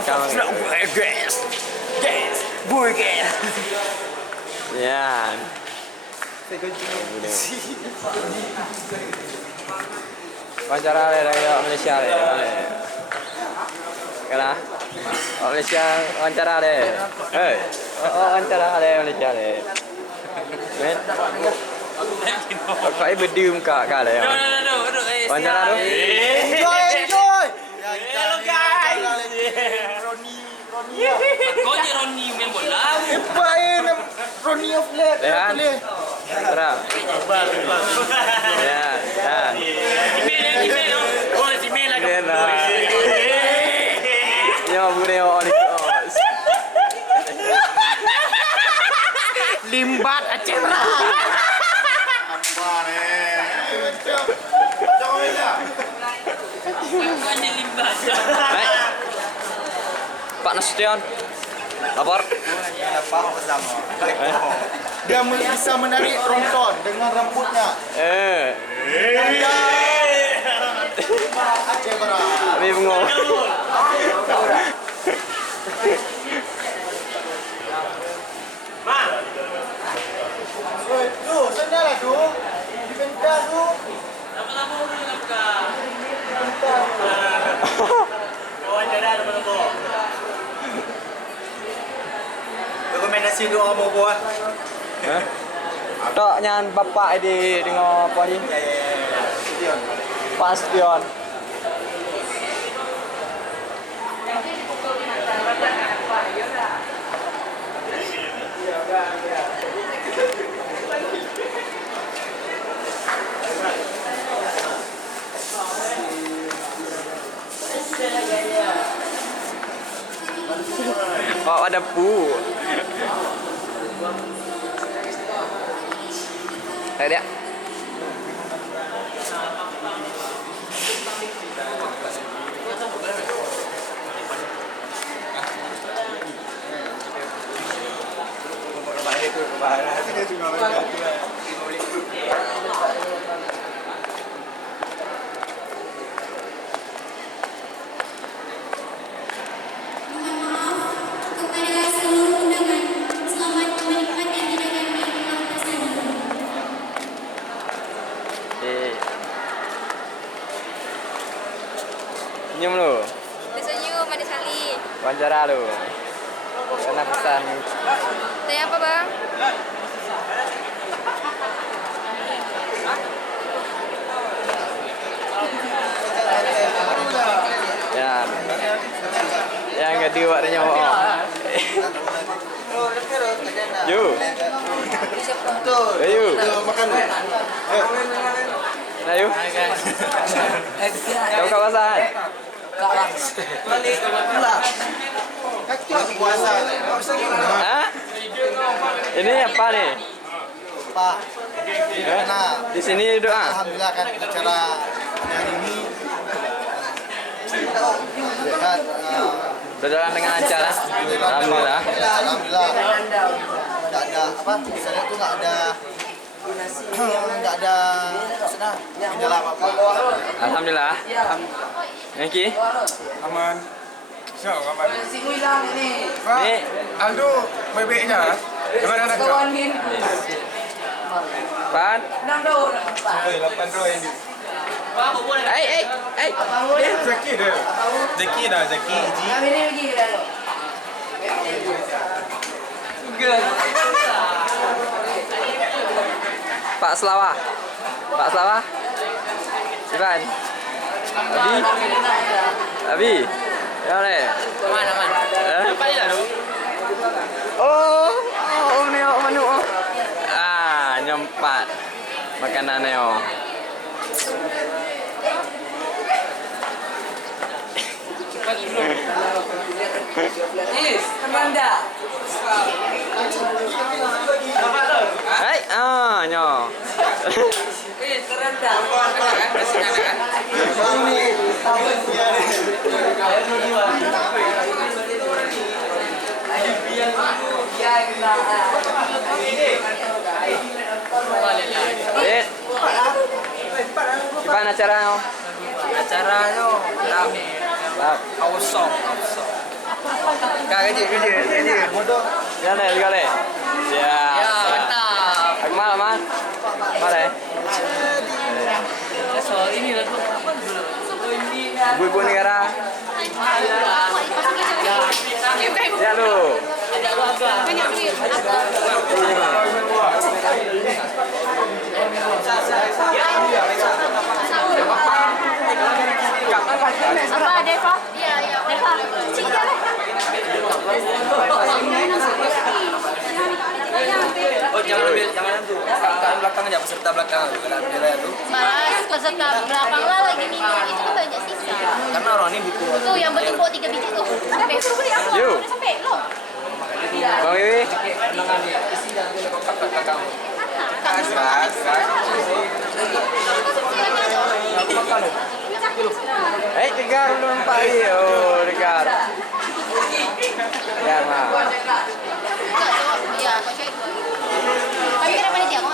Gas. Boy gas. Yan. Wawancara dari Malaysia deh. Kena? Malaysia wawancara deh. Wawancara deh Malaysia deh. Men. Kau berdiem kak deh. Wawancara tu. Enjoy. Hello guys. Kau je Ronnie main bola. Baik Ronnie of Lab. Lehan. Terang. Ya. Email. Oh, email lah. Ya, boleh orang ni. Limbat acara. Kau je limbat. Baik. Pak Nasution. Lapor. Dia bisa menarik penonton dengan rambutnya. Aceh Barat. Kami bengong. Tu, sanalah tu. Di pentas tu. Lama-lama dulu nak buka. Rekomendasi untuk orang Bobo ah. Tok nyan bapak di dengan apa ni? Studion. Pak Spion. Oh, ada pu. Dia. Senyum lu. Senyum, manis sekali. Wawancara lu. Kena pesan. Tanya apa, Bang? Ya. Yang kedua dia nyawa. Yu. Ayo. Makan. Ayo. Kau kawasan. Balik pula. Kaki puasa. Hah? Ini apa nih? Pak. Di sini doa. Alhamdulillah kan acara hari ini kan Berjalan dengan lancar. Alhamdulillah. Alhamdulillah. Enggak ada apa? Saya tuh enggak ada sana kendala apa-apa. Alhamdulillah. Niki. Aman. Siap aman. Ni Aldo bebeknya. Jangan ada nak. Pan. 8 roh yang di. Zaki dia. Zaki dah, Zaki Ji. Pak Selawah. Pak Selawah. Ivan. Abi. Ya le. Aman. Apa dia tu? Oh, ni menu. Nyempat makanannya. Amanda. Hai, nyo. Teranda. Gimana acaranya? Acaranya rame. Bab. Awesome. Kak kerja. Jalan sekali. Ya. Ya, mantap. Akmal, Akmal. Mana? Soal ini lah tuh. Apa dulu? Oh, ini. Ibu negara. Ya lu. Ada warga. Apa Deva? Iya, iya. Deva. Cik dia lah. Oh, jangan ambil tu. Belakang aja, peserta belakang. Kalau ambil tu. Mas, peserta belakang lah lagi nih. Itu kan banyak sisa. Karena orang ini butuh. Tuh yang bertumpuk 3 biji tuh. Sampai suruh beli apa? Yo. Udah sampai belum? Bang Wiwi. Isi dan kotak belakang. Tegar belum pagi. Oh, Tegar. Ya, Ma. Iya, kau cek dua. Tapi kenapa dia diam?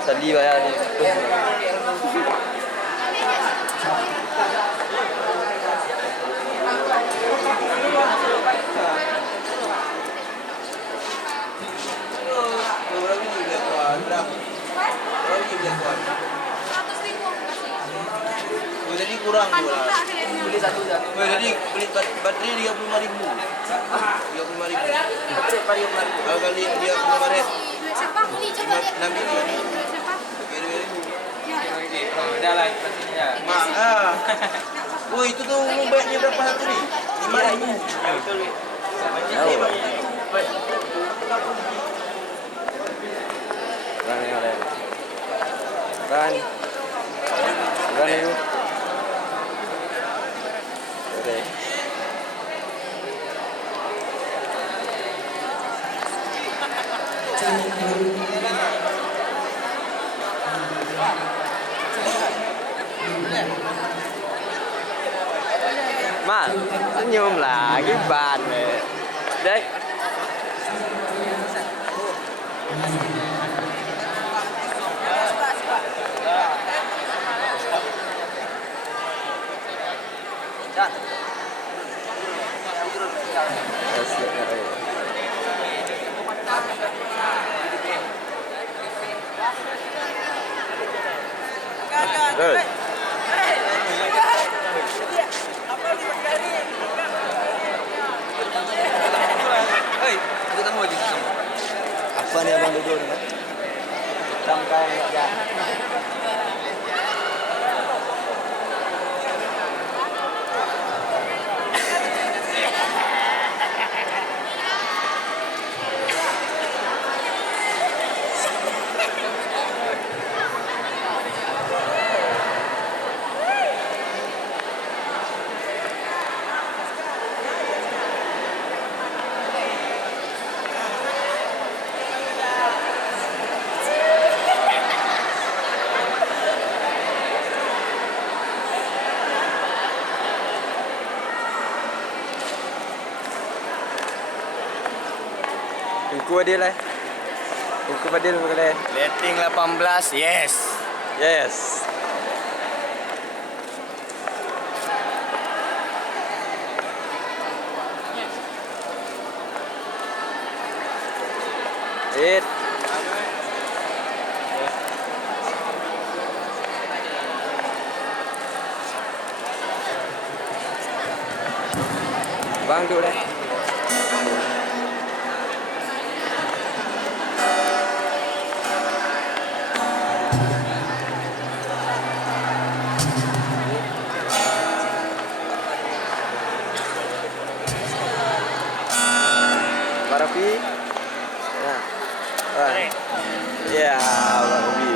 Tadi bayar ni. Oh, jadi kurang pula. Beli satu. Oh, jadi beli baterai 35.000. 35.000. Baterai paling baru. Kalau kali 35 red, Siapa beli coba lihat. 6 ini. Siapa? Oke, 2.000. Udah lah pastinya. Mak, ah. Oh, itu tuh bayarnya berapa satu nih? 5.000. Run yang ada. Run. Run you. Okay. Mal, senyum lagi ban. Đấy. Rồi. Hei, kita mau di sana. Apa nih abang duduk nih? Sampai ya. Tunggu dia lah. Tunggu dia boleh. Rating 18, yes. Yes. It. Bang duduk dah. Barafi. Ya. Ya, Barafi.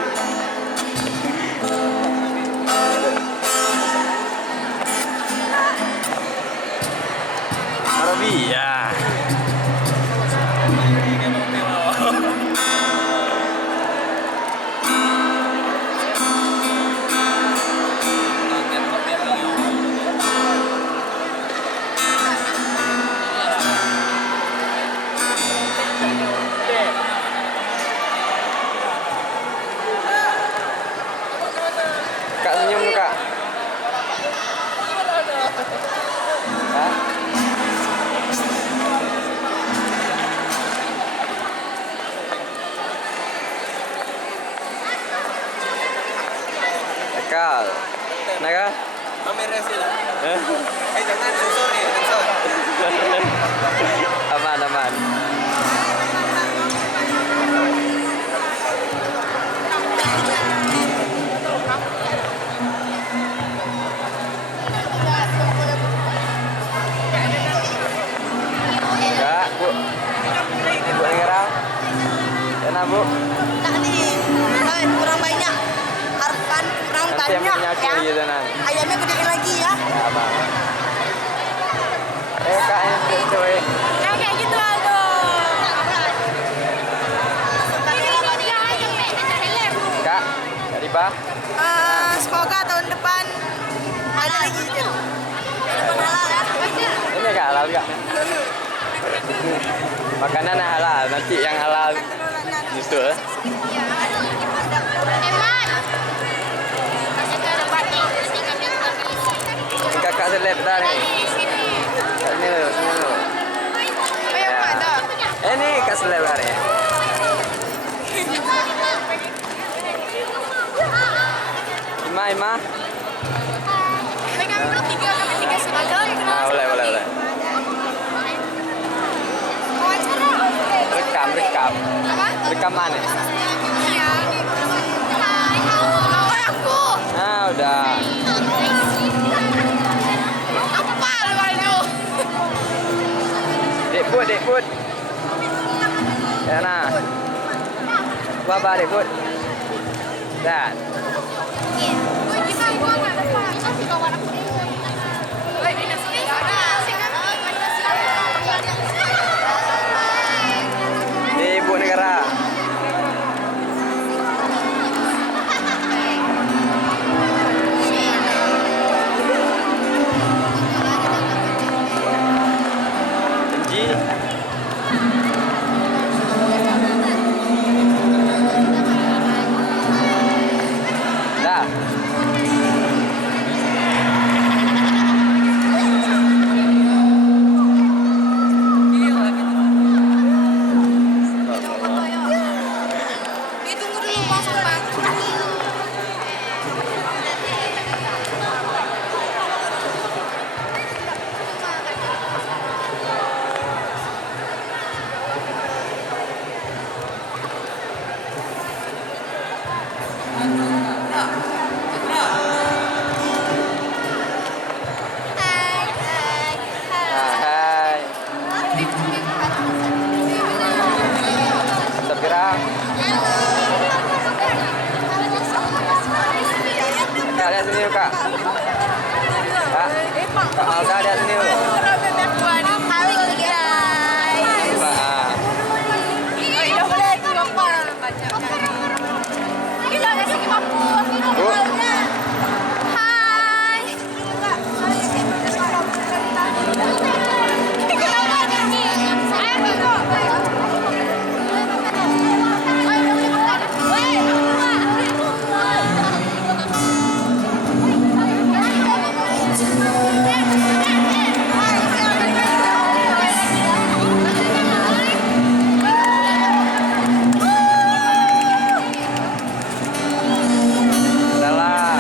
Barafi, ya. nakal. Nakal? Kamera sila. Eh? Jangan sensor nih, sensor. Aman, aman. Kak, Bu. Bu negara. Enak, Bu. Tak nih. Kurang banyak. Harapan kurang Nanti yang banyak menyatu ya. gitu nanti. Ayamnya gedein lagi ya. Ya, Bang. Kak, yang gitu, Yang kayak gitu Aldo. Kak, Kak Dipa. Semoga tahun depan ada lagi gitu. Tahun depan halal ya. Ini Kak halal Kak. Makanan yang halal, nanti yang halal justru. Kakak seleb dah ni. Ini loh, sini loh. Ini Kak seleb dah ni. Ima. Ah, boleh. Rekam. Rekam mana? Ah, udah. Dek put. Ya nah. Baba dek put. Dah. Di Ibu Negara. Benji. Dah. Tunggu dulu masuk Pak. Hai. Mantap gerak. Kak, lihat sini yuk, Kak. Kak, Kak Malta lihat sini yuk. Salah.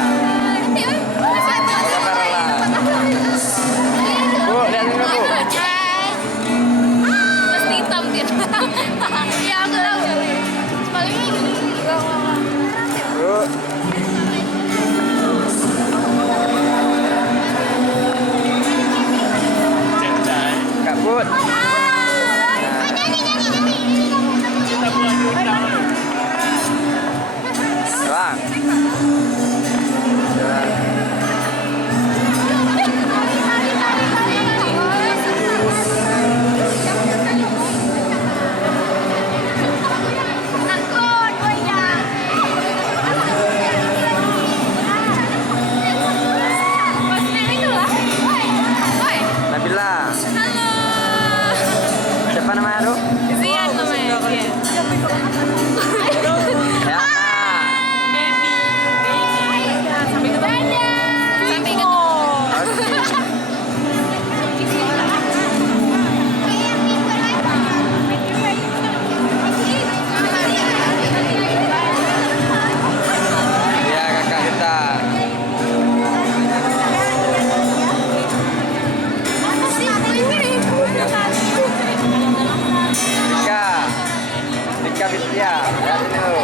Eka Fitria. Lihat sini dulu.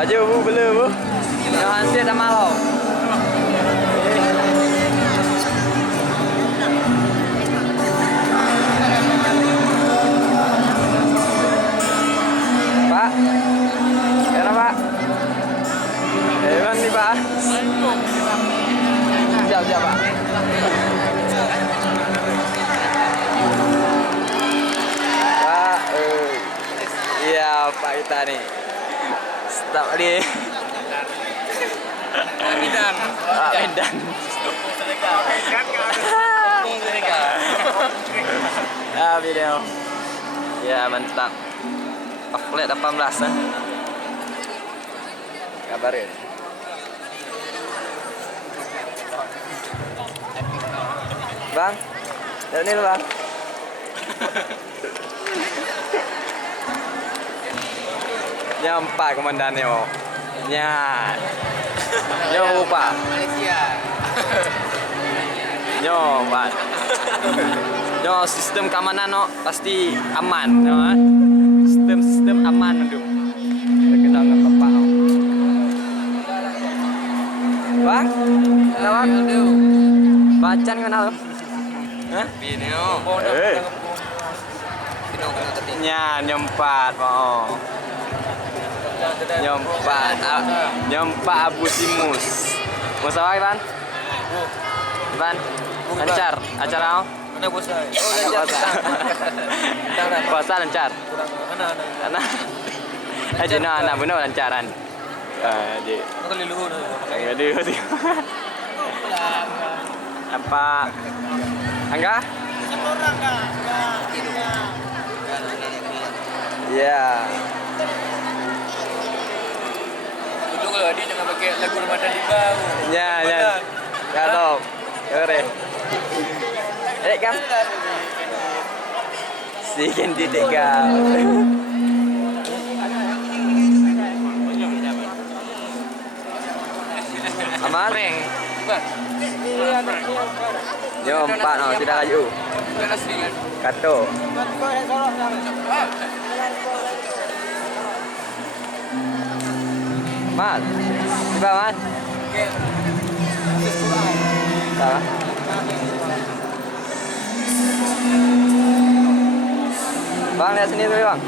Baju bu bela bu. Yang hasil dah malau. Pak. Kenapa Pak? Mana ni Pak? Siap Pak. Pak, iya Pak kita nih. Stop ni. Edan. Edan. Video. Ya mantap. Flat 18 eh. Kabarin. Bang. Lihat ni Bang. Nyampak komandan ni oh. Nya. Nyo lupa. Malaysia. Nyo, Pak. Nyo sistem keamanan no pasti aman, no. Sistem aman dulu. Terkenal dengan bapak. Bang, kenapa? Bacan kenal? Hah? Video. Nya nyempat, oh. Nyempat Abu Simus. Mau sawah Ivan? Ivan, lancar acara kau? Mana puasa? Puasa lancar. Mana? Aja anak benar lancaran. Jadi. Kali luhur. Jadi. Apa? Angga? Ya. Kalau dia jangan pakai lagu Ramadan di bau. Ya. Kalau. Keren. Kan? Sikin titik kau. Aman? Jom 4 no, tidak laju. Kato. Mal. Tiba Mal. Salah. Bang, lihat sini dulu, Bang.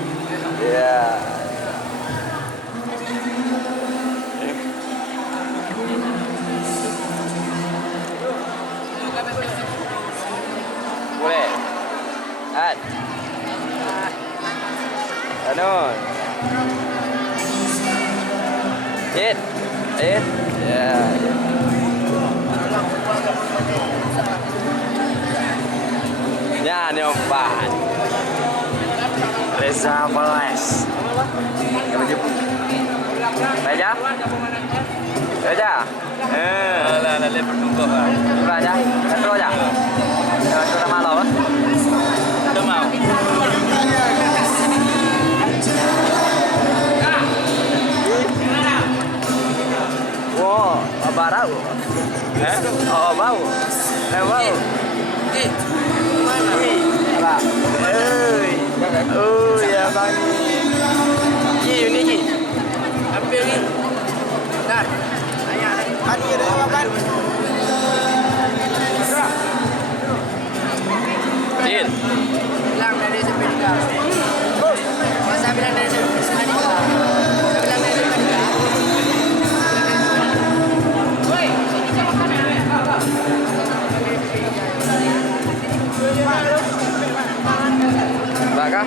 Iya. Boleh. Ad. Anun. It. Ya. Ya, nyompat. Reza Boles. Raja? Raja? Lah, pertumbuhan. Raja? Satu aja? Lewau. Lewau. Eh, mana? Apa? Ya bang. Ji, ini Ji. Ambil ni. Dar. Ayah. Ani ada makan. Jin. Bilang dari sepeda. Masa bilang dari sepeda. Saya bilang dari sepeda. Woi, Bakah?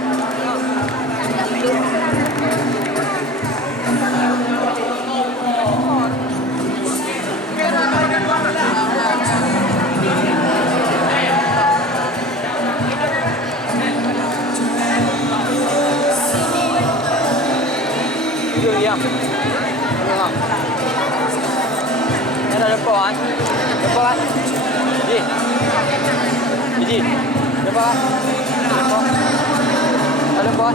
Diam. Tengok. Ini ada depan kan? Depan kan? Ji. Ji. Depan kan? Depan. Ada depan.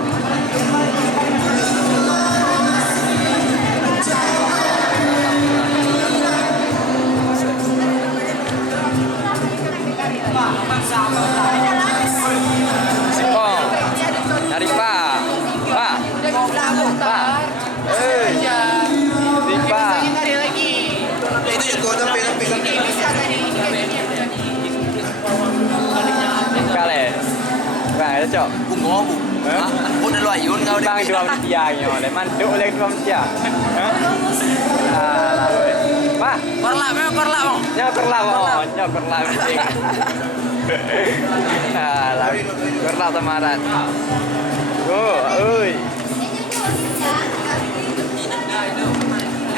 Singkong. Dari Pak. Pak. Pak. Dipa. Itu juga sampai. Kale. Vâng, nó chọn. Bung ngô bung. Hả? Bung đã loại yun kau Bang dua manusia nhỏ để man đụng lên dua manusia. Hả? Là rồi. Ma. Korlap, memang korlap. Nyo kerlap oh, nyo kerlap penting. Lah, kerlap tamaran. Oh, ơi.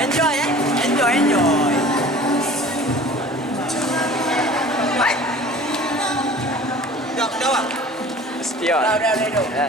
Enjoy ya, enjoy. Baik. Dah. Spion. Dah. Ya.